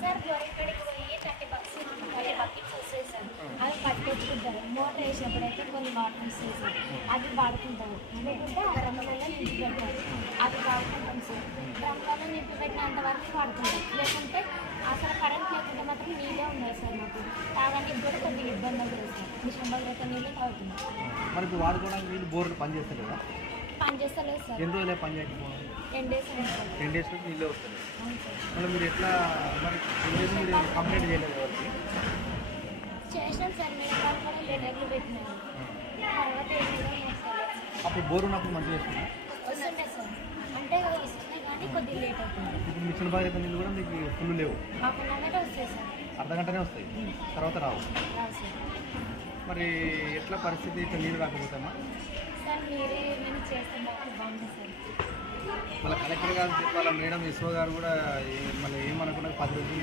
Sir గోరెక్కడికి పోయి 30 buckets వస్తాయి sir. అవి పట్టుకొచ్చుకుంటారు. మోటార్ వేసినప్పుడు అయితే కొన్ని వాటర్ వస్తాయి సార్. అవి వాడుకుంటారు. లేకుంటే ఆ డ్రమ్లలో నింపి పెట్టారు. అవి వాడుకుంటాం సార్. డ్రమ్లలో నింపి పెట్టినంత వరకు వాడుకుంటాం. లేకుంటే అసలు కరెంట్ లేకుంటే మాత్రం నీళ్ళే ఉన్నాయి సార్. మాకు తాగడానికి కూడా కొద్దిగా ఇబ్బంది అవుతుంది సార్. మిషన్ భగీరథ నీళ్ళు తాగుతున్నాం. మరి ఇప్పుడు వాడుకోవడానికి వీళ్ళు బోర్లు పనిచేస్తారు కదా, పని చేస్తలేదు సార్. ఎన్ని రోజులే పని చేయకపోవడం? 10 days అయింది సార్. 10 days నుంచి నీళ్ళే వస్తుంది. అవును సార్. మళ్ళీ మీరు ఎట్లా మరి 10 days మీరు కంప్లైంట్ చేయలేదు ఎవరికి? చేసినాం సార్. మేము వాళ్ళు కూడా లెటర్లు పెట్టినాము. తర్వాత ఏం వస్తలేదు సార్. అప్పుడు బోర్ ఉన్నప్పుడు మంచిగా వస్తుంది. వస్తుండే సార్. అంటే వస్తున్నాయి కానీ కొద్దిగా లేట్ అవుతుంది. ఇప్పుడు మిషన్ భగీరథ నీళ్ళు కూడా మీకు ఫుల్ లేవు, మాకు నమ్మటే వస్తాయి సార్. అర్ధ గంటనే వస్తాయి, తర్వాత రావు. రాదు సార్. మరి ఎట్లా పరిస్థితి ఇట్లా నీళ్ళు రాకపోతామా? సార్ మీరే ఏమైనా చేస్తాం కాబట్టి బాగుంటుంది సార్. మళ్ళీ కలెక్టర్ గారు వాళ్ళ మేడం విశ్వ గారు కూడా మళ్ళీ ఏమనుకున్నారు 10 రోజులు